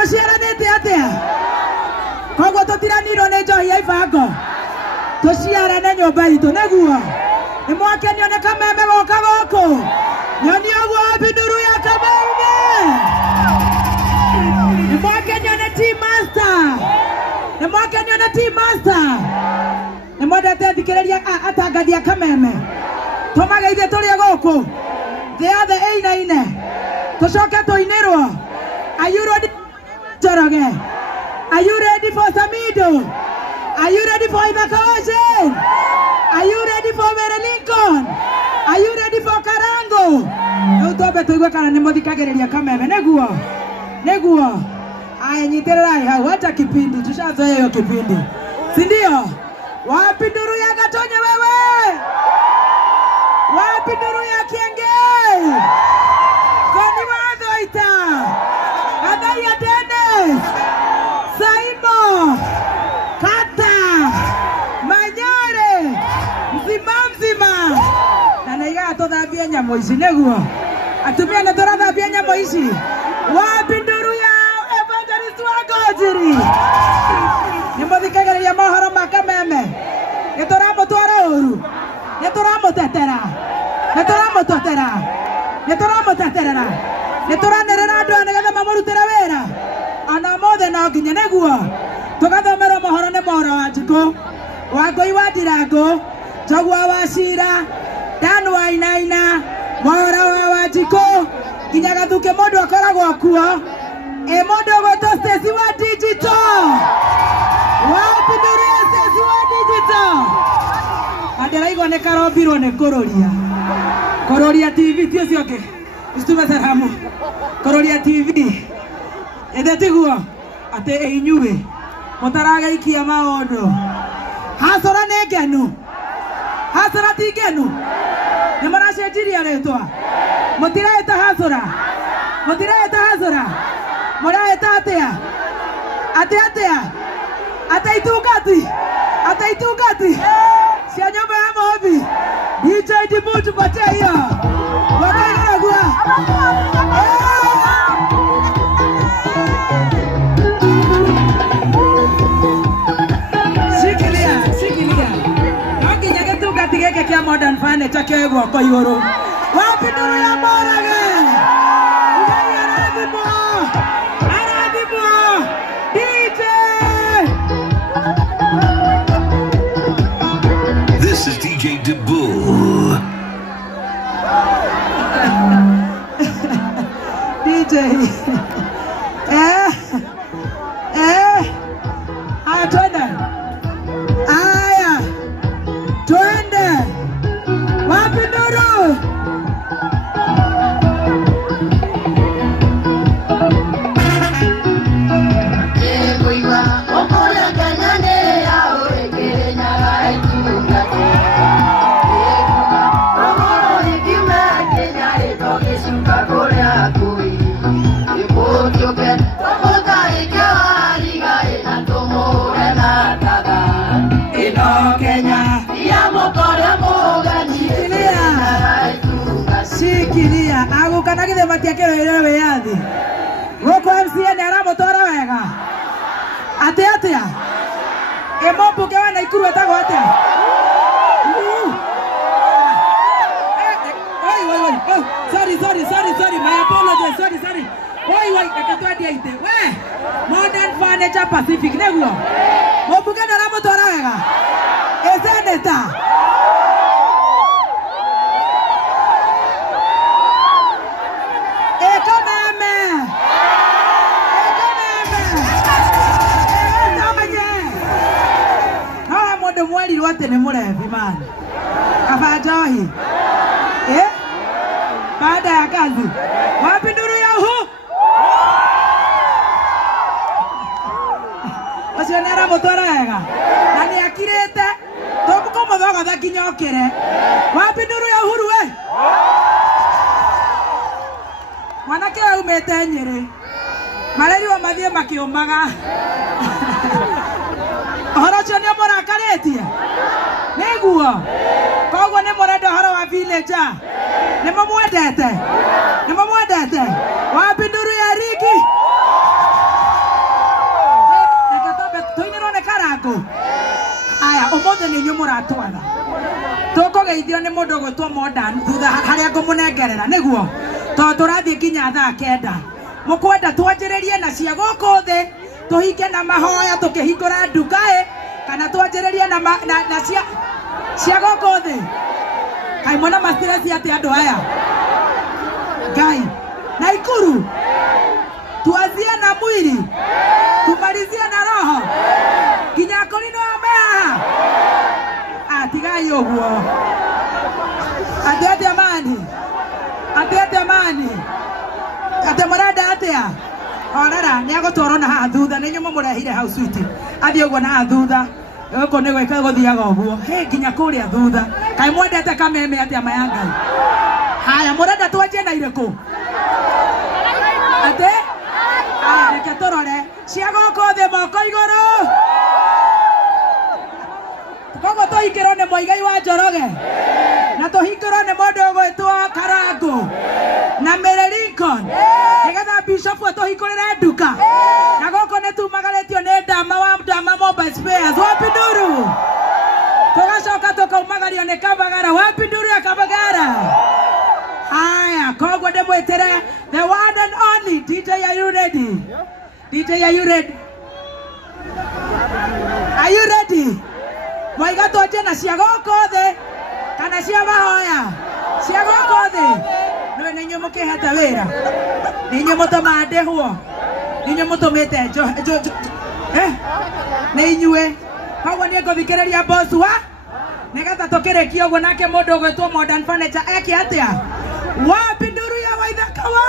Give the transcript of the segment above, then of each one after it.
Muciaranite atia koguo tutiranirwo ni njohi ya ibango tuciarane nyumba itu neguo nimwakenio ni kameme goka goko nyoni oguo binduru ya kameme nimwakenio ni team master nimwakenio ni team master nimwendete thikiriria atangathia kameme tumageithie turia goko the einaine tucoke tuinirwo. Are you ready, Joroge? Are you ready for Samido? Are you ready for Ibakawajen? Are you ready for Mary Lincoln? Are you ready for Karango? Utobe tuigwe kana nimuthikagereria kameme neguo aya nyitererai hau hata kipindi tushazoea hiyo kipindi si ndio? Wapi nduru ya Gatonye wewe? Wapi nduru ya Kiengei? Koni Wathoita Adharia Dennis Saimo Kata Manyore mzima na naiga tuthambie nyamo ici neguo atumia na turathambia nyamo ici. Wapi nduru ya Evangelist Wangojiri? Nimuthikagereria mohoro ma kameme nituramutwara uru nituramuteterera nituranirira andu nigetha mamurutire wira ana mothe no nginya neguo tugathomerwo mohoro ni Mwaura Wanjiku Wangui wa Ndirangu Njogua wa Cira Dan Wainaina Mwaura wa Wanjiku nginya Gathuki mundu akoragwo kuo mundu gwetwo Stacy wa Digital. Wapi nduru ya Stacy wa Digital? Andiraigwa ni karombirwo ni Kuroria TV tio cionge istume salamu Kuroria TV edetiguo ate inyuwe mutaragaikia maondo hasora negenu hasora tigenu ni maracenjiria ritwa mutireta hasora mureta atia ataitungati cia nyumba ya Mobi DJ Dibu tupatie hiyo wakaigua sikilia nonginya gitungati geke kia Modern Furniture kegwo kwa iguru. Wapi nduru ya Morage? Aradhimo DJ. This is DJ Dibu. DJ. Twende. Wapi nduru? Sikilia agukana githema tiakero irewe yathi goko MCN aramutwara wega atia emobuke wa Naikuru etagwo atia sorry my apologies sorry ekatwadia ite we Modern Furniture Pacific neguo mobuke aramutwara wega eseneta mweri wote ni murevi man kafajohi baada ya kazi. Wapi nduru ya uhu? Ucio ni aramutwara wega na ni akirite tobuko muthoga nginya okire. Wapi nduru ya Uhuru we? Mwanake aumete Nyeri mareriwa mathie makiumaga horo cio nio murakaritie neguo koguo ni murenda horo wa villager ni mumwendete Wapi nduru ya Riki? atwatha tukugeithio ni mundu gwitwo Modern thutha haria ngumunengerera niguo to turathie kinya thaa 9 mukwenda twanjiririe na cia guku thi tuhinge na mahoya tukihingura nduka kana twanjiririe na cia guku thi kai mwana mastiresi ati andu aya Ngai Naikuru tuanzie na mwili tumalizie na roho kinya kolino amea atigai uguo ate amani ate marada atia orara ni agotwaro na ha thutha ni nyumo murehire hau switi athi uguo na thutha goko ni gwika guthiaga uguo he kinya kuria thutha kai mwendete kameme atia mayangai haya murenda twanjie na iriku ate reke turore cia goko thi moko iguru kogo tuhingirwo ni Muigai wa Njoroge na tuhingirwo ni mundu gwitwo Karangu na Mary Lincoln nigetha bishop tuhingurire nduka na goko ni tumagaritio ni Ndama Mobile Spares wapi nduru tugacoka tukaumagario ni Kabagara wapi nduru ya Kabagara haya kogo ndimwitire the one and only DJ. Are you ready? DJ, are you ready? Are you ready? Mwaiga twanjie na cia goko thi kana cia mahoya cia goko thi no ni nyumo kihete wira ni nyumo tamandihwo ni nyumo tumite ni inyue koguo ni nguthikiriria boss wa nigetha tukirikia uguo nake mundu gwitwo Modern Furniture eki atia wapi nduru ya Waithaka wa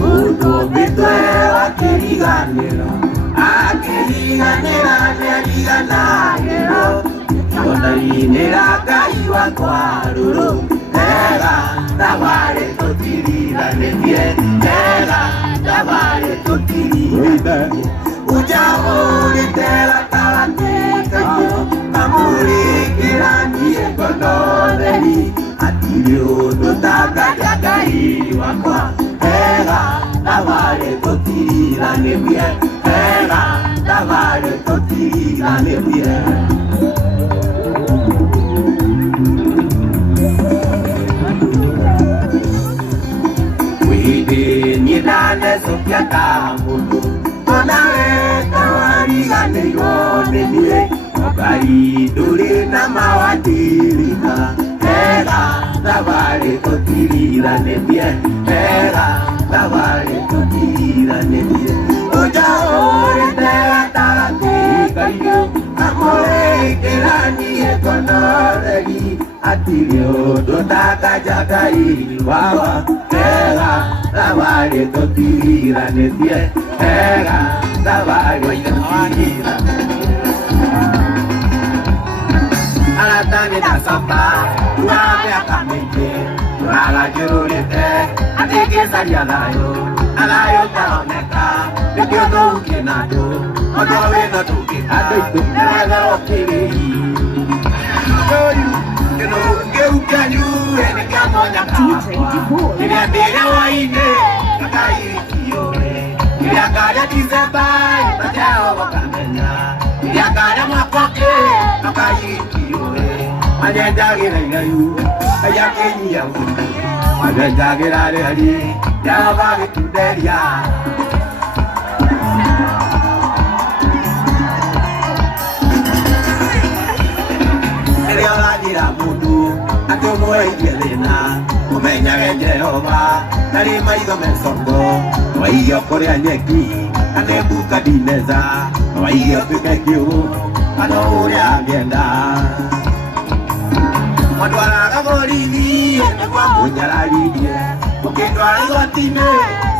Uko bitwe wakiriganira akiri Riganĩra nĩriganagĩrwo Tondũ-inĩra Ngai wakwa rũrũ Ega thabarĩ tũtiriganĩtie Ega thabarĩ tũtiriganĩtie Ũnjaũrĩte gatagatĩ kaitũ Kamũrĩkĩranie ngonotheri Hatirĩ ũndũ tangaria Ngai wakwa Ega thabarĩ tũtiriganĩtie Ega thabarĩ tũtiriganĩtie Nĩndanecokia ta mũndũ Ona we tawariganĩirwo nĩ niĩ Ngai ndũrĩ na mawatirika Ega thabarĩ tũtiriganĩtie Ega thabarĩ tũtiriganĩtie Ũnjaũrĩte gatagatĩ kaitũ Kamũrĩkĩranie ngonotheri Hatirĩ ũndũ tangaria Ngai wakwa Ega thabarĩ tũtiriganĩtie Ega thabarĩ tũtiriganĩtie Arata nĩndacoka thutha wa mĩaka mĩingĩ Tũragajũrũrĩte atĩngĩcaria thayũ Na thayũ ũtaroneka nĩkĩo tũhukie na andũ Ũndũ wĩna tũngĩka nĩwetherwo kĩrĩi Kĩu kĩanyu nĩ kĩa mũnyaka wakwa Kĩrĩa ndĩrĩ hwainĩ Ngai kĩũĩ Kĩrĩa ngarĩa Decemba na Jehova kamenya Kĩrĩa ngarĩa mwaka ũngĩ Ngai kĩũĩ Manyenjagĩra irayu Ngai akĩnyia mũndũ Manyenjagĩra rĩari Jehova gĩtunderia Rĩrĩa ũrathira mũndũ akĩmũheirie thĩna Ũmenyage Jehova Ndarĩ maitho mecongo Wairie kũrĩa nyeki Na Nebukadineza Wairie ũtuĩke kĩũgũ Kana ũrĩa angĩenda Mwatwaraga borithi Nĩguo mũnyararirie Mũkĩndwara igoti-inĩ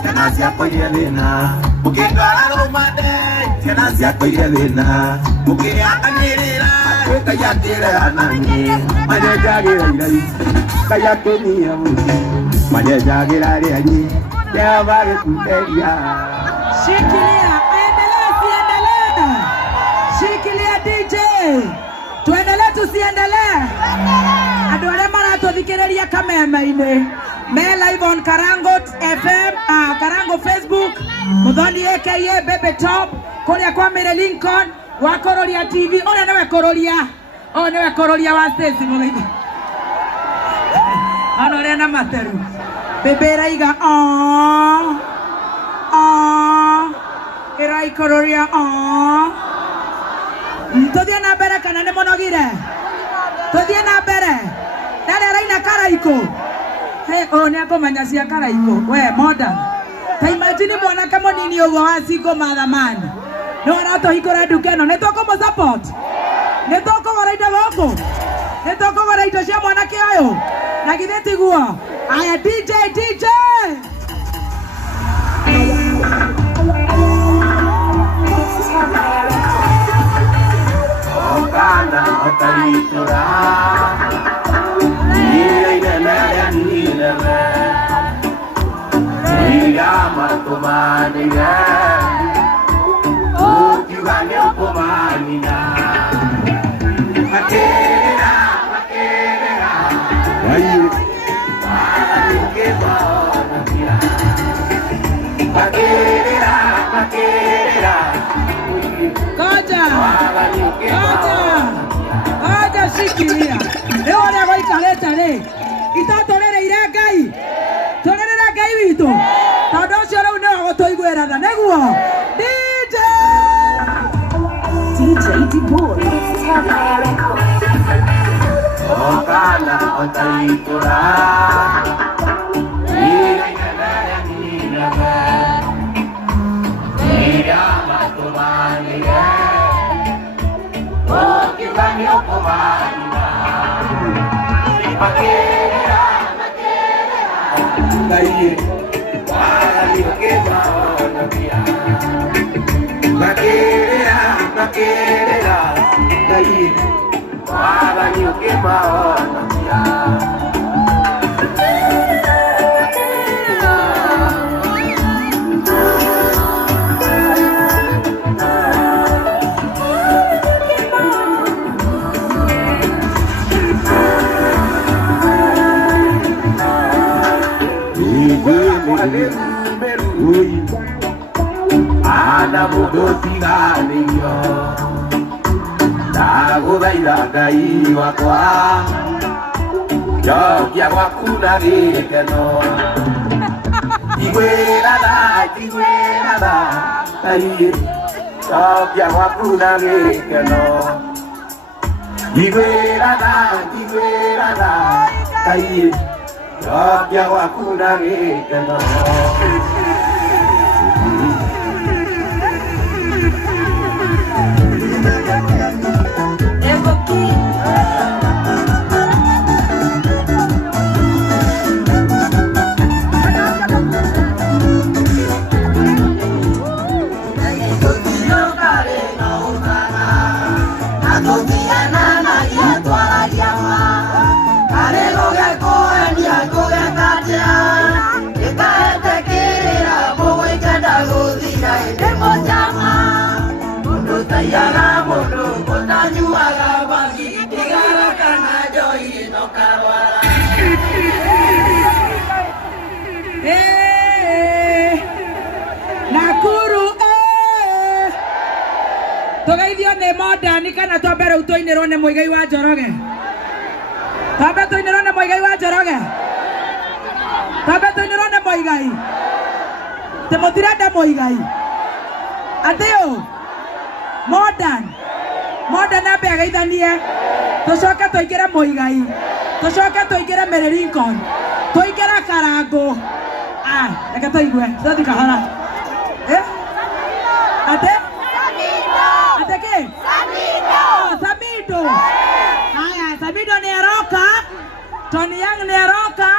Ciana ciakũirie thĩna Mũkĩndwara rũmande Ciana ciakũirie thĩna Mũkĩrĩakanĩrĩra Ngai akĩrehananie Manyenjagĩra irai Ngai akĩnyia mũndũ Manyenjagĩra rĩari Jehova gĩtunderia Shikilia, endelea siendelea. Shikilia DJ. Tuendelee tusiendelee. Andũ arĩa maratũthikĩrĩria kameme-inĩ me live on Karango FM, Karango Facebook, Muthoni aka Bebe Top, kũrĩa kwa Mary Lincoln, wa Kororia TV. Ũrĩa nĩwe Kororia. Nĩwe Kororia wa Stacy mũgĩthi. Ũrĩa na materu. Bebe raiga Kirai Kororia Tũthiĩ na mbere kana nĩ mũnogire? Tũthiĩ na mbere. Ndarĩ araina Karaiko. Nĩ akũmenya cia Karaiko. We modern. Ta imagine mwanake mũnini ũguo wa Singo Mathamani. Nĩ aratũhingũra nduka ĩno. Nĩ tũkũmũ-support? Nĩ tũkũgũra indo gũkũ? Nĩ tũkũgũra indo cia mwanake ũyũ? Na githĩ tiguo? Aya DJ. Okana otaritura Nile Niga matumanire Ukiwani okumanina Makerera Makerera Koja shikilia. Leo wale waikaleta le. Itatũrereire Ngai. Tũrerere Ngai witũ. Tondũ ũcio rĩu nĩ wagũtũiguĩra tha nĩguo. DJ Diboy. Okana otaritura Niga matumanire Ukiwani okumanina Makerera Ngai wagaliũkĩ maonokia Makerera maonokia. Ana mudotiganio ndaguthaitha Ngai wakwa njokia gwaku na gĩkeno igwĩra tha Ngai njokia gwaku na gĩkeno igwĩra tha Ngai njokia gwaku na gĩkeno. Yana mono kotanyuaga bangi tigara kana joyi no karwara. Nakuru tugeithio nĩ modern kana twambe rĩu tũinĩrwo nĩ Mũigai wa Njoroge. Twambe tũinĩrwo nĩ Mũigai wa Njoroge. Twambe tũinĩrwo nĩ Mũigai. Tĩmũtirenda Mũigai. Atĩũ modern ambe ageithanie. Tũcoke tũingĩre Mũigai. Tũcoke tũingĩre Mary Lincoln. Tũingĩre Karangũ. Reke tũigue. Tũthiĩ kahora. Ate? Ate kĩ? Samido. Haya, Samido nĩ aroka. Tony Young nĩ aroka.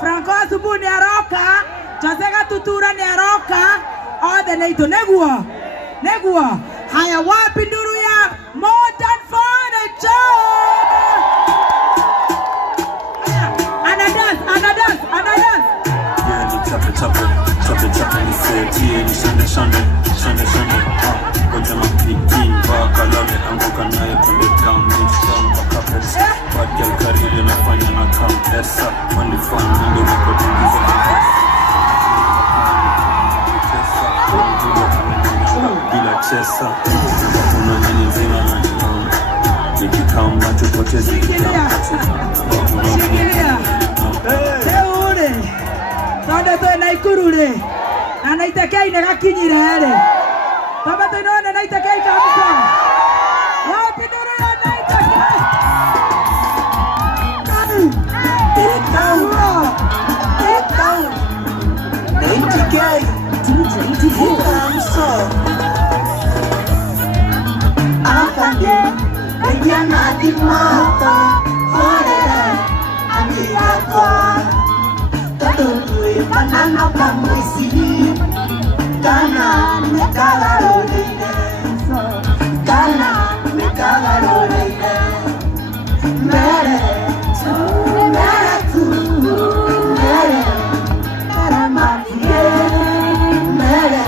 Franco Asubu nĩ aroka. Jose Gatutura nĩ aroka. Othe nĩ itũ. Nĩguo. Haya, wapi nduru ya Modern Furniture? Ana dance. Yeah, ni chape, ni seti, ni shande, kojama pikin, baka lale, anguka nae, pende down, move down, baka pesa, bad girl karili, nafanya na count, esa, money fun, ndio niko tungiza bila chesa, unanyanyizina na ninaona, nikikao macho potezi Tonde tũĩ Naikuru rĩ, na Naitekei nĩ gakinyire rĩ. Twambe tũinũre Naitekei kabisa. Wapi nduru ya Naitekei? Naitekei afande ejana dimata orere amiyako totoi banana kamwisi kana mekalarorine mere karamatie mere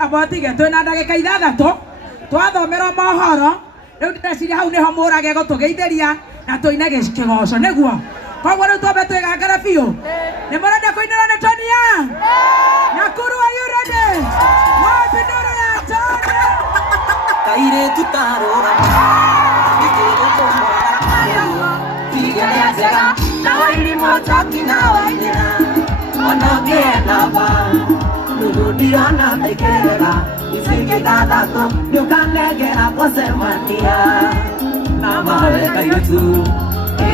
Abotige twina ndagika 6 twathomerwo mohoro riu ndĩreciria hau niho mũrage gũtũgeithĩria na tũine kĩgoco nĩguo Kwa hiyo tuombe gagara biũ. Nĩ mũrenda kũinĩra na toni ya Nakuru, are you ready? Wapi ndoro ya toni? Kaire tutarora nikire kumora tigere zega na waini motaki na wainira onogenda ba nurudiona mekerera isiki dadato yukanegera posemania na mawe kaitu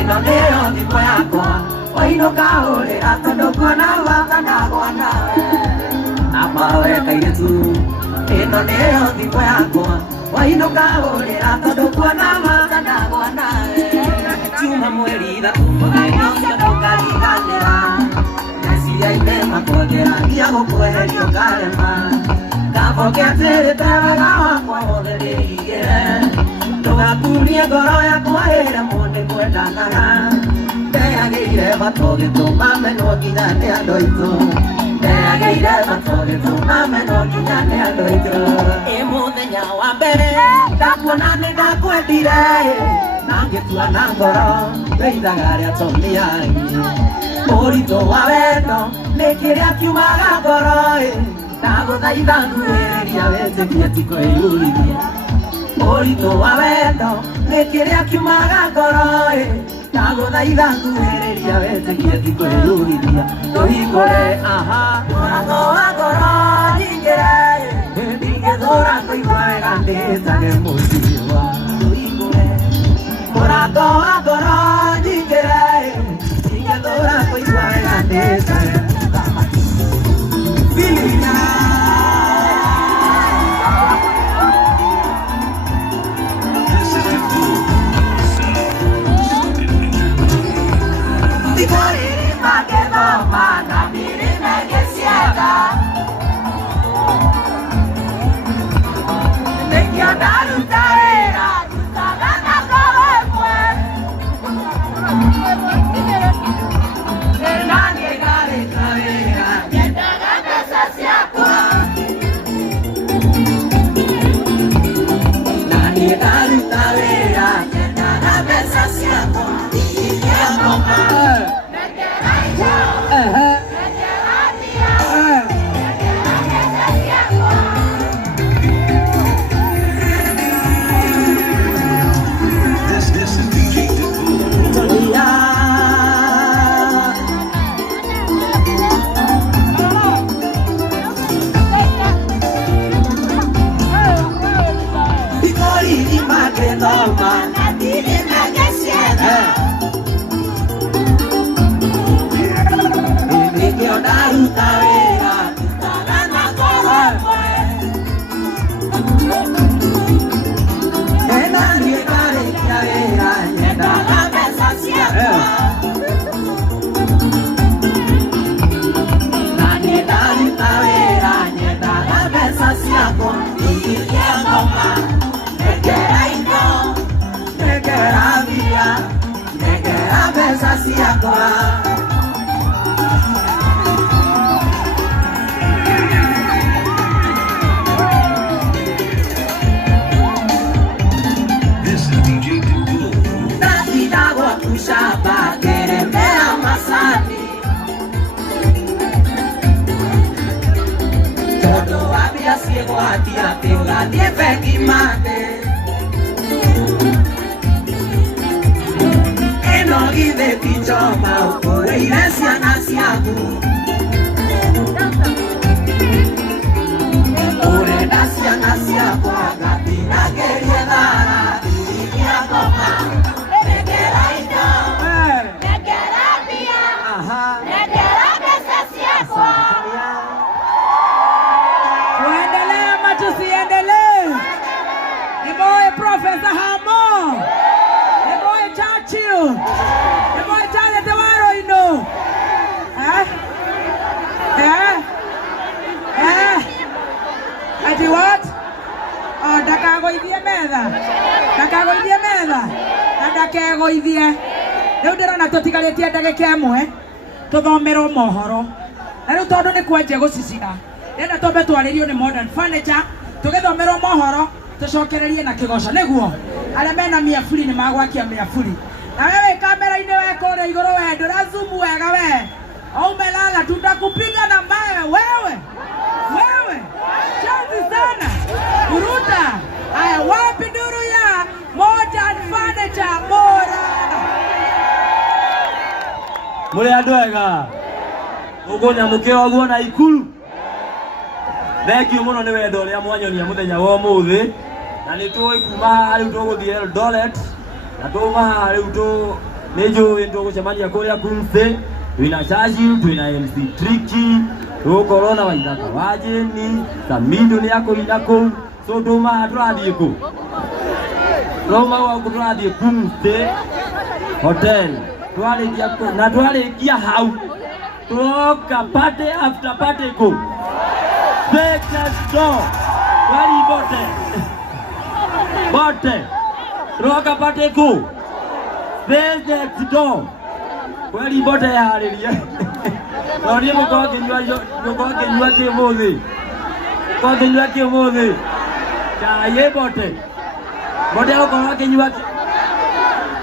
ino leo ndipo yako wainoka urira tondo kuona wakana gwana na mawe kaitu ino leo ndipo yako wainoka urira tondo kuona wakana gwana chuma mweri da kumonya tukaliganira nasiya inema kogera yago kweherio karema kaboketere tawa kwa oderiye tugakunie ngoro yakwa ira mundu kwendanaga ndeagĩire matoge tũmamenwo nginya nĩ andũ aitũ ndeagĩire matoge tũmamenwo nginya nĩ andũ aitũ mũthenya wa mbere ndakuona nĩ ndakwendire na ngĩtua na ngoro ndeithaga rĩa atumia aingĩ ũritũ wa wendo nĩ kĩrĩa kiumaga ngoro ndagũthaitha nguhĩrĩria wĩtĩkie ti kwĩyurithia ũritũ wa wendo nĩ kĩrĩa kiumaga ngoro ndagũthaitha nguhĩrĩria wĩtĩkie ti kwĩyurithia tũhingũre mũrango wa ngoro nyingĩre ndingĩthũra kũigua wega ndĩtage mũciwa tũhingũre mũrango wa ngoro nyingĩre ndingĩthũra kũigua wega ndĩtage This is DJ Dibul. Professor Hamo, the boy Churchill, the boy Charlie Tewaro, you know. Ati what? Oh, ndakagoithie metha. Ndakagoithie metha. Na ndakegoithie. Riu ndirona tutigaritie ndagika imwe. Tuthomerwo mohoro. Na riu tondu ni kwenje gucicina. Ndenda tombe twaririo ni Modern Furniture. Tugithomerwo mohoro. Tucokererie na kigoco niguo. Aria mena miafuri ni magwakia miafuri. Na wewe kamera kamera-inĩ wekore igũrũ wendo razumu wega we aumelala tutakupiga na mawe wewe chazi sana kuruta haya wapi nduru ya Modern Furniture Mora Mure andwega ugonya mukeo guo na ikuru Theki muno ni wendo ria mwanyonia muthenya wa muthi na ni tui kuma riu tuguthie Eldoret na tuma riu tu nejo ndo gucemania kuria kunse twina Shashi twina MC Tricky tukorona waithaka wajeni Samido ni yako inako so tuma turathie ku Roma wa turathie kunse hotel twarikia hau turoka party after party go next door wali bote turoka party go next door wali bote ya haleluya ndio mko kinywa kimuthi kwa kinywa kimuthi chaye bote uko kinywa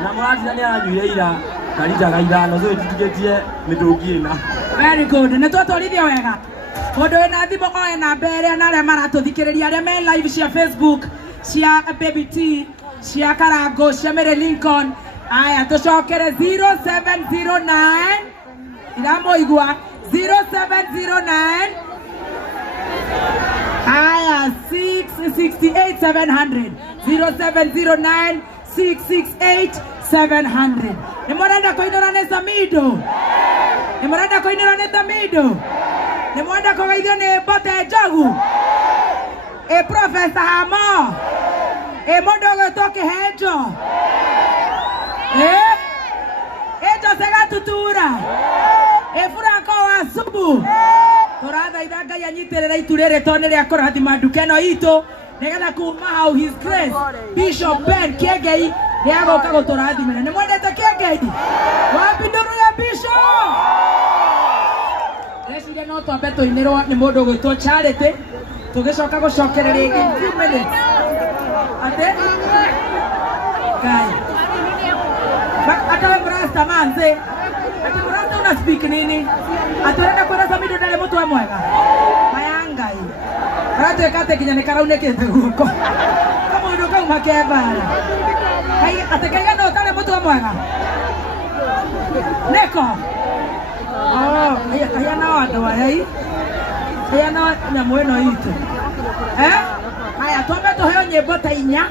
na murati nani ananyuire ira kalita gaithano so tutigetie mitungi ina very good ne twatwarithia wega mundu wina thimo oe na mbere na aria maratuthikiriria aria me live cia Facebook cia Baby T cia Karango cia Mary Lincoln aya tucokere 0709 iramoigua 0709 aya 668 700 0709 668 ni mwanada koinora ne Samido ni mwanada koinora ne Samido ni mwanda kogaithio ni Bote Njogu Professor Hamo mundu gitoke henjo ejo sega tutura Franco wa Subu turathaitha Ngai anyitirira itu riri tone ria kurathima nduka ino itu nigetha kuma hau His Grace Bishop Ben Kiengei niagoka guturathimira ni mwendete Kiengei wapi nduru ya Bishop reciria no twambe tuinirwo ni mundu gwitwo Charity tugicoka gucokereria in 2 minutes ate Ngai ata brasta manze ati brasta una speak nini aturenda kwenda Samido ndale mutu wa mwega mayangai rate kate kinyane karaunekete guko kama ndo kama kebara kai atekaiga no ndale mutu wa mwega neko aya na watu wai aya na nyamũ ĩno itu aya twambe tuheo nyĩmbo ta inya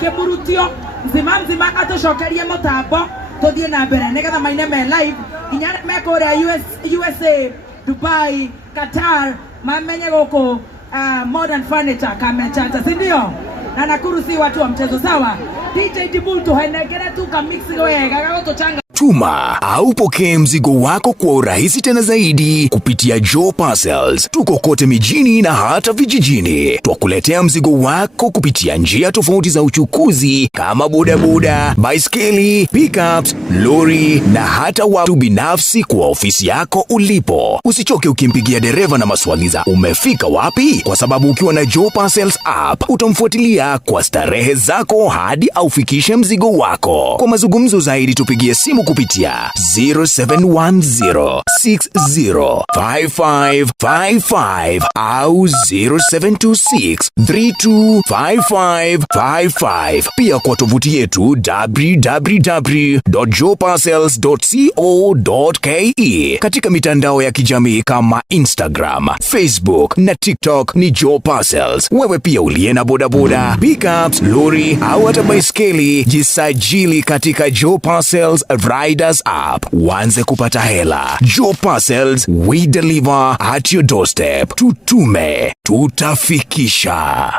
kĩmurutio nzima atucokerie mũtambo tuthie na mbere nigetha maine me live inya me kuria USA Dubai Qatar mamenye gũkũ Modern Furniture kamechata si ndio na Nakuru si watu wa mchezo sawa DJ Dibul tuhenegere tu kamix wega gagotuchanga Tuma au pokee mzigo wako kwa urahisi tena zaidi kupitia Joe Parcels. Tuko kote mijini na hata vijijini. Twakuletea mzigo wako kupitia njia tofauti za uchukuzi kama bodaboda, baiskeli, pickups, lori na hata watu binafsi kwa ofisi yako ulipo. Usichoke ukimpigia dereva na maswali za umefika wapi, kwa sababu ukiwa na Joe Parcels app utamfuatilia kwa starehe zako hadi aufikishe mzigo wako. Kwa mazungumzo zaidi tupigie simu kupitia 0710605555 au 0726325555. Pia kwa tovuti yetu www.joeparcels.co.ke. Katika mitandao ya kijamii kama Instagram, Facebook na TikTok ni Joe Parcels. Wewe pia uliye na bodaboda, pickups, lori au hata baiskeli, jisajili katika Joe Parcels Riders app. Uanze kupata hela. Joe Parcels, we deliver at your doorstep. Tutume, tutafikisha.